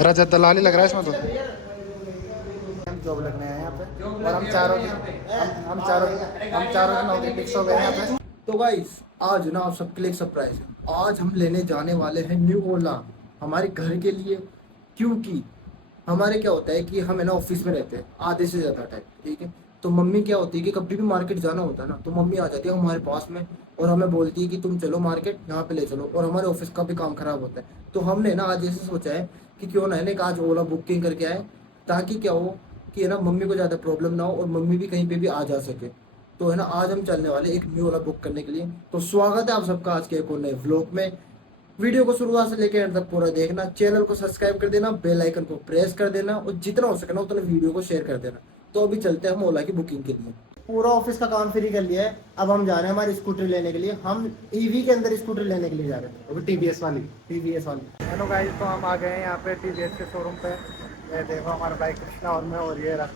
रजत दलाली लग रहा है इसमें तो। हम जॉब लगने आए हैं यहाँ पे और हम चारों की नौकरी फिक्स हो गए हैं यहाँ पे। तो गाइस आज ना आप सबके लिए एक सरप्राइज है। आज हम लेने जाने वाले हैं न्यू ओला हमारे घर के लिए। क्योंकि हमारे क्या होता है कि हम है ना ऑफिस में रहते हैं आधे से ज़्यादा टाइम, ठीक है। तो मम्मी क्या होती है कि कभी भी मार्केट जाना होता है ना, तो मम्मी आ जाती है हमारे पास में और हमें बोलती है कि तुम चलो मार्केट, यहाँ पे ले चलो, और हमारे ऑफिस का भी काम खराब होता है। तो हमने ना आज ऐसे सोचा है कि क्यों ना है ना एक आज ओला बुकिंग करके आए, ताकि क्या हो कि है ना मम्मी को ज़्यादा प्रॉब्लम ना हो और मम्मी भी कहीं पे भी आ जा सके। तो है ना आज हम चलने वाले एक न्यू ओला बुक करने के लिए। तो स्वागत है आप सबका आज के एक और नए व्लॉग में। वीडियो को शुरुआत से लेकर एंड तक पूरा देखना, चैनल को सब्सक्राइब कर देना, बेल आइकन को प्रेस कर देना और जितना हो सके ना उतना वीडियो को शेयर कर देना। तो अभी चलते हैं हम ओला की बुकिंग के लिए। पूरा ऑफिस का काम फ्री कर लिया है, अब हम जा रहे हैं हमारी स्कूटर लेने के लिए। हम ईवी के अंदर स्कूटर लेने के लिए जा रहे हैं, वो टीवीएस वाली। हेलो गाइस, तो हम आ गए हैं यहाँ पे टीवीएस के शोरूम पे। ये देखो हमारा बाइक कृष्णा और मैं, और ये रहा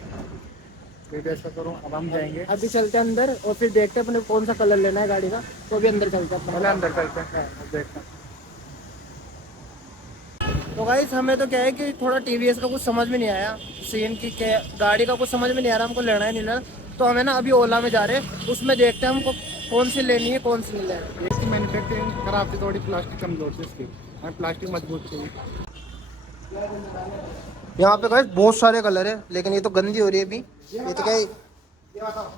टीवीएस का शोरूम। अब हम जाएंगे, अभी चलते हैं अंदर और फिर देखते हैं अपने कौन सा कलर लेना है गाड़ी का। तो अभी अंदर चलते हैं, पहले अंदर चलते हैं, देखते हैं। तो गाइस हमें तो क्या है कि थोड़ा टीवीएस का कुछ समझ में नहीं आया सीन की, क्या गाड़ी का कुछ समझ में नहीं आ रहा, हमको लेना है नहीं लेना। तो हमें ना अभी ओला में जा रहे हैं, उसमें देखते हैं हमको कौन सी लेनी है कौन सी नहीं लेनी है। इसकी मैन्युफैक्चरिंग खराब थी, थोड़ी प्लास्टिक कमजोर थी इसकी, हमें प्लास्टिक मजबूत चाहिए। यहाँ पे गाइस बहुत सारे कलर है, लेकिन ये तो गंदी हो रही है अभी। ये तो क्या,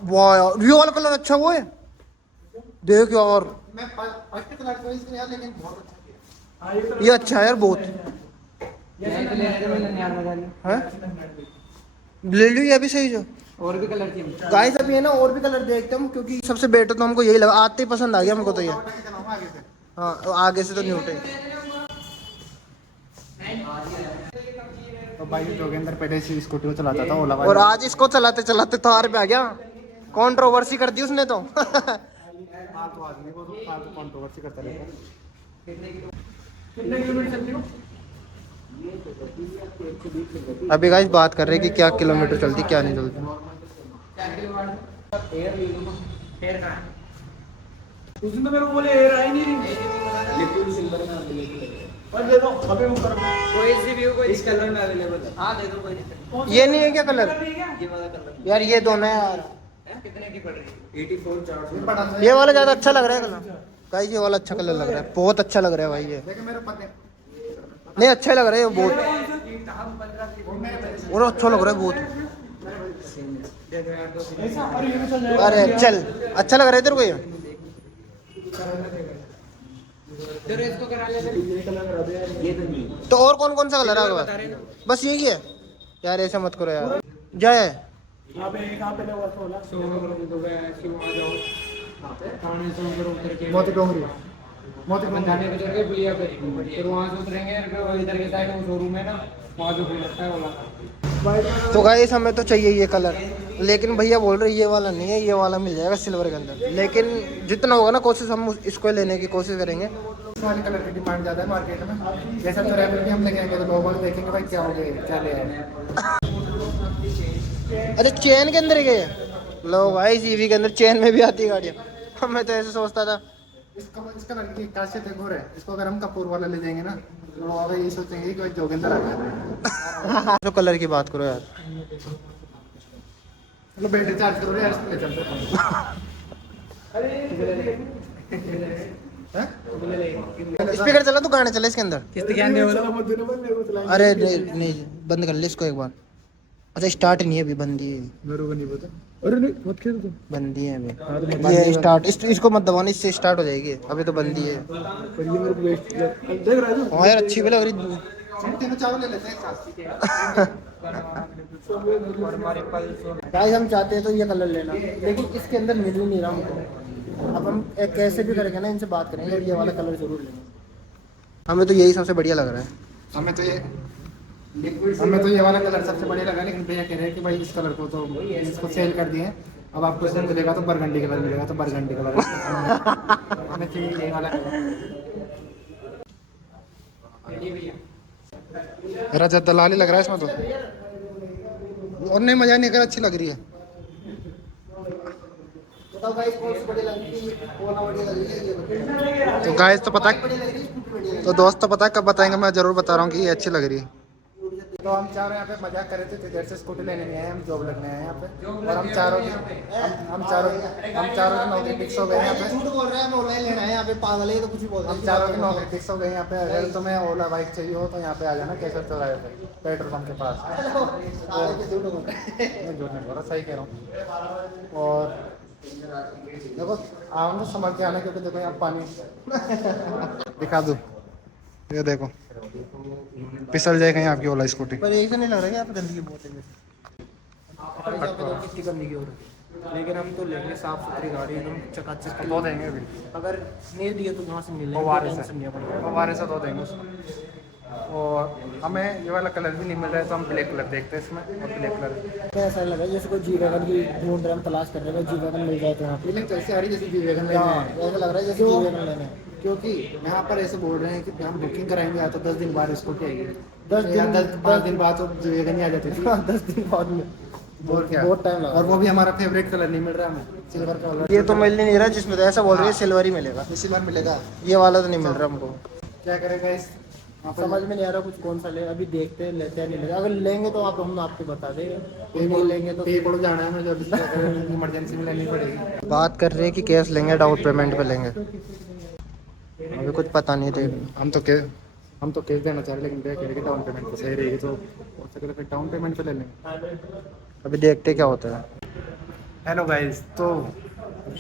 वाह यार ये वाला कलर अच्छा वो है, देख यार। ये अच्छा है यार बहुत। ले लो ये भी सही जो। और भी कलर चाहिए गाइस, अभी है ना और भी कलर देखते हैं हम, क्योंकि सबसे बेटर तो हमको यही लगा, आते ही पसंद आ गया हमको तो ये। हाँ आगे से तो न्यू है। तो भाई जोगिंदर पहले से स्कूटी को चलाता था ओला वाला, और आज इसको चलाते चलाते थार पे आ गया। कंट्रोवर्सी कर दी उसने तो। फालतू आदमी वो फालतू कंट्रोवर्सी करता रहता है। कितने किलोमीटर चलती हो? अभी गाइस बात कर रहे हैं कि क्या किलोमीटर चलती क्या नहीं चलती। उस दिन तो मेरे को बोले एयर आई नहीं रही, लिक्विड सिल्वर में अवेलेबल है। दे दो अभी वो कर, कोई सी भी कोई इस कलर में अवेलेबल है। हां दे दो कोई। ये नहीं है क्या कलर? ये वाला कलर यार, ये दोनों है यार। कितने की पड़ रही है? 84,400। ये वाला ज्यादा अच्छा लग रहा है कलर गाइस, ये वाला अच्छा कलर लग रहा है, बहुत अच्छा लग रहा है भाई ये। देखो मेरे पता नहीं, अच्छा लग रहा है ये बहुत, और अच्छा लग रहा है बहुत। अरे चल अच्छा लग रहा है तेरे को ये। तो और कौन कौन सा कलर है? बस यही है यार, ऐसा मत करो यार। जय मोती डोंगरी, मोती बंधाने के जगह बुलिया पे, फिर वहां से उतरेंगे फिर इधर के साइड वो शोरूम है ना, वहां जो भी लगता है वाला। तो गाइस हमें तो चाहिए ये कलर, लेकिन भैया बोल रहे ये वाला नहीं है, ये वाला मिल जाएगा सिल्वर के अंदर। लेकिन जितना होगा ना कोशिश हम इसको लेने की कोशिश करेंगे। इस वाले कलर की डिमांड ज्यादा है मार्केट में। जैसा तो रैपर भी हम लेंगे तो लोग देखेंगे भाई क्या हो गया क्या ले आए। अच्छा चेन के अंदर गए लो भाई, ईवी के अंदर चेन में भी आती है गाड़ियाँ। मैं तो ऐसे सोचता था इसका लड़की खासियत है गोर है, इसको अगर हम कपूर वाला ले देंगे ना तो लोग ये सोचेंगे कि जोगिंदर आ गया। तो कलर की बात करो यार, चलो बैटरी चार्ज करो यार, इसमें चलते हैं। स्पीकर चला तो गाने चले इसके अंदर। अरे नहीं बंद कर ले इसको एक बार। अच्छा स्टार्ट नहीं है अभी, बंदी है मेरे को नहीं पता। अरे नहीं मत खेल तू, बंदी है अभी ये स्टार्ट इसको मत दबाना, इससे स्टार्ट हो जाएगी, अभी तो बंदी है। पर ये मेरे को वेस्ट देख रहा है। हां यार अच्छी भी लग रही है। तीनों चावल ले लेते हैं साथ। और हमारे पल्स गाइस हम चाहते हैं तो ये कलर लेना, लेकिन इसके अंदर मिल ही नहीं रहा हमको। अब हम कैसे भी करके ना इनसे बात करेंगे, ये वाला कलर जरूर लेंगे। हमें तो यही सबसे बढ़िया लग रहा है। हमें तो ये वाला कलर सबसे बढ़िया लगा, लेकिन भैया कह रहे हैं कि भाई इस कलर को तो इसको सेल कर दिए, अब आपको इसमें मिलेगा तो बरगंडी कलर मिलेगा, तो बरगंडी कलर हमें चाहिए ये वाला कलर। रजत दलाली लग रहा है इसमें तो, और नहीं मजा नहीं कर, अच्छी लग रही है। तो गाइस तो पता, तो दोस्त तो पता कब बताएंगे, मैं जरूर बता रहा हूँ कि ये अच्छी लग रही है। तो हम चारों यहाँ पे मजाक कर रहे थे, इधर से स्कूटी लेने नहीं आए, हम जॉब लगने आए यहाँ पे। और हम चारों की नौकरी फिक्स हो गए यहाँ पे। झूठ बोल रहे हैं, हम ओला लेना है यहाँ पे, पागल है तो कुछ भी बोल रहे हैं। हम चारों की नौकरी फिक्स हो गई यहाँ पे। अगर तुम्हें ओला बाइक चाहिए हो तो यहाँ पे आ जाना केसर चौराहे पे, पेट्रोल पंप के पास। झूठ नहीं बोल रहा, सही कह रहा हूँ। और देखो आओ ना संभाल के आना, क्योंकि देखो यहाँ पानी दिखा दूँ, ये देखो फिसल जाएगा यहाँ आपकी ओला स्कूटी। पर ऐसा नहीं लग रहा है कि आप गंदगी बहुत है, कितनी गंदगी हो रही है। लेकिन हम तो लेंगे साफ सुथरी गाड़ी, एकदम चकाचक धो देंगे अभी। अगर नहीं दिए तो यहाँ से मिल लेंगे, हमारे साथ धो देंगे उसमें। और हमें ये वाला कलर भी नहीं मिल रहा है, तो हम ब्लैक कलर देखते हैं इसमें। और ब्लैक कलर ऐसा लग रहा है जैसे कोई जी वैगन की ढूंढ रहे, हम तलाश कर रहे हैं, जी वैगन मिल जाए तो यहाँ पे कैसे आ रही जैसे जी वैगन लेना है, ऐसा लग रहा है जैसे जी वैगन लेना है। क्योंकि यहाँ पर ऐसे बोल रहे हैं कि हम बुकिंग कराएंगे या तो 10 दिन बाद इसको क्या आएगी, 5 दिन बाद तो जी वैगन ही आ जाती थी। 10 दिन बाद में बहुत टाइम लगा। और वो भी हमारा फेवरेट कलर नहीं मिल रहा हमें, सिल्वर कलर। ये तो मिल नहीं रहा जिसमें, तो ऐसा बोल रही है सिल्वर ही मिलेगा, सिल्वर मिलेगा, ये वाला तो नहीं मिल रहा हमको। क्या करेगा इस समझ में नहीं आ रहा कुछ कौन सा ले, अभी देखते हैं लेते हैं नहीं लेते। अगर लेंगे तो आप हम आपको बता देंगे, नहीं लेंगे तो पे पड़ जाना है, मुझे इमरजेंसी में लेनी पड़ेगी। बात कर रहे हैं कि कैश लेंगे डाउन पेमेंट पे लेंगे, अभी कुछ पता नहीं थे। हम तो कैश देना चाह रहे, लेकिन देख रहे डाउन पेमेंट पे सही रहेगी तो हो सके तो फिर डाउन पेमेंट पे ले लेंगे। अभी देखते क्या होता है। हेलो गाइस, तो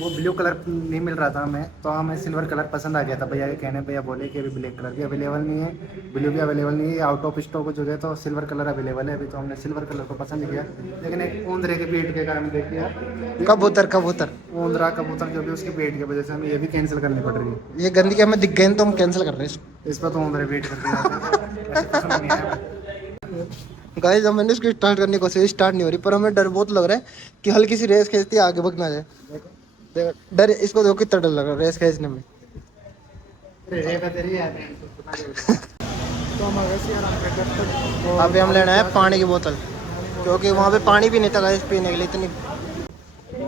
वो ब्लू कलर नहीं मिल रहा था हमें, तो हमें सिल्वर कलर पसंद आ गया था। भैया के कहने भैया बोले कि अभी ब्लैक कलर भी अवेलेबल नहीं है, ब्लू भी अवेलेबल नहीं है, आउट ऑफ स्टॉक हो चुके हैं, तो सिल्वर कलर अवेलेबल है अभी। तो हमने सिल्वर कलर को पसंद किया, लेकिन एक ऊंदरे के पेट के कारण देखिए कबूतर ऊंदरा कबूतर जो भी उसके पेट की वजह से हमें ये भी कैंसिल करनी पड़ रही है। ये गंदगी हमें दिख गई तो हम कैंसिल कर रहे हैं इस पर, तो ऊंदरे वेट कर दिया। गाइस जब मैंने इसको स्टार्ट करने की कोशिश, स्टार्ट नहीं हो रही, पर हमें डर बहुत लग रहा है कि हल्की सी रेस खींचती है आगे भग ना जाए। डर इसको देखो कितना डर लग रहा है रेस खींचने में। अभी हम लेना है पानी की बोतल, क्योंकि वहाँ पे पानी भी नहीं था गाइस पीने के लिए इतनी।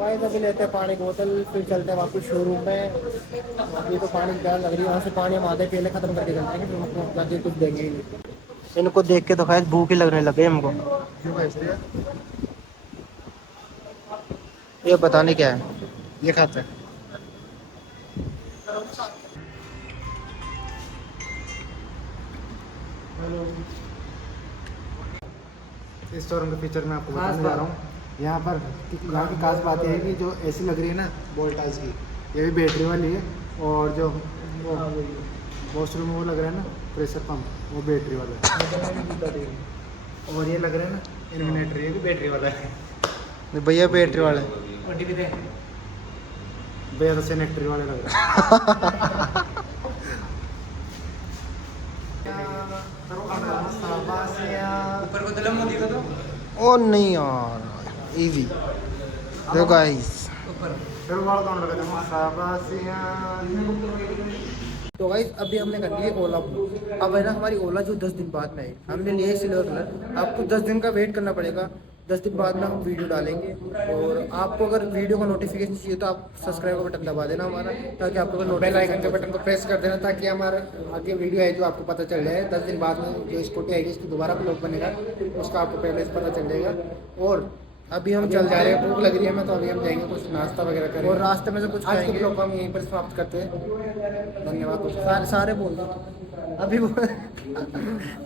अभी लेते हैं पानी की बोतल, फिर चलते हैं वापस शोरूम में। अभी तो पानी की प्यास लग रही है, वहाँ से पानी हम आधे पहले खत्म करके चलते हैं, फिर हम कुछ देंगे ही नहीं। इनको देख के तो खैर भूख ही लगने लगे हमको। ये पता नहीं क्या है, ये खाते हैं। इस शोरूम के फीचर में आपको बताने जा रहा हूँ। यहाँ की खास बात यह है कि जो एसी लग रही है ना वोल्टास की, ये भी बैटरी वाली है। और जो वॉशरूम में वो लग रहा है ना प्रेशर पंप, वो बैटरी वाला है। और ये लग रहा है ना इल्यूमिनेटर, ये भी बैटरी वाला है। भैया बैटरी वाले, भैया तो सैनिटरी वाले लग रहे हैं। ओ नहीं यार, ईवी देखो गाइस। तो गाइस अभी हमने कर ली है ओला बुक। अब है ना हमारी ओला जो 10 दिन बाद में है, हमने लिया है सिल्वर कलर। आपको 10 दिन का वेट करना पड़ेगा, 10 दिन बाद में हम वीडियो डालेंगे। और आपको अगर वीडियो का नोटिफिकेशन चाहिए तो आप सब्सक्राइब का बटन दबा देना हमारा, ताकि आपको बेल आइकन के बटन को प्रेस कर देना, ताकि हमारा आगे वीडियो है जो आपको पता चल जाए। 10 दिन बाद में जो स्कूटी आएगी उसकी दोबारा ब्लॉग बनेगा, उसका आपको पहले से पता चल जाएगा। और अभी हम चल जा रहे हैं, भूख लग रही है हमें, तो अभी हम जाएंगे कुछ नाश्ता वगैरह करेंगे और रास्ते में से कुछ आज के ब्लॉग को हम यहीं पर समाप्त करते हैं। धन्यवाद। सारे बोल दो अभी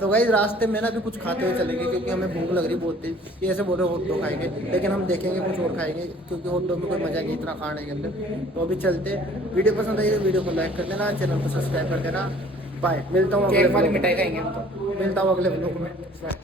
तो भाई रास्ते में ना अभी कुछ खाते हुए चलेंगे, क्योंकि हमें भूख लग रही बहुत तेज। ये ऐसे बोल रहे हॉट डॉग खाएंगे, लेकिन हम देखेंगे कुछ और खाएंगे, क्योंकि हॉट डॉग में कोई मजा नहीं इतना खाने के अंदर। तो अभी चलते, वीडियो पसंद आई तो वीडियो को लाइक कर देना, चैनल को सब्सक्राइब कर देना। बाय, मिलता हूँ अगले ब्लॉग में।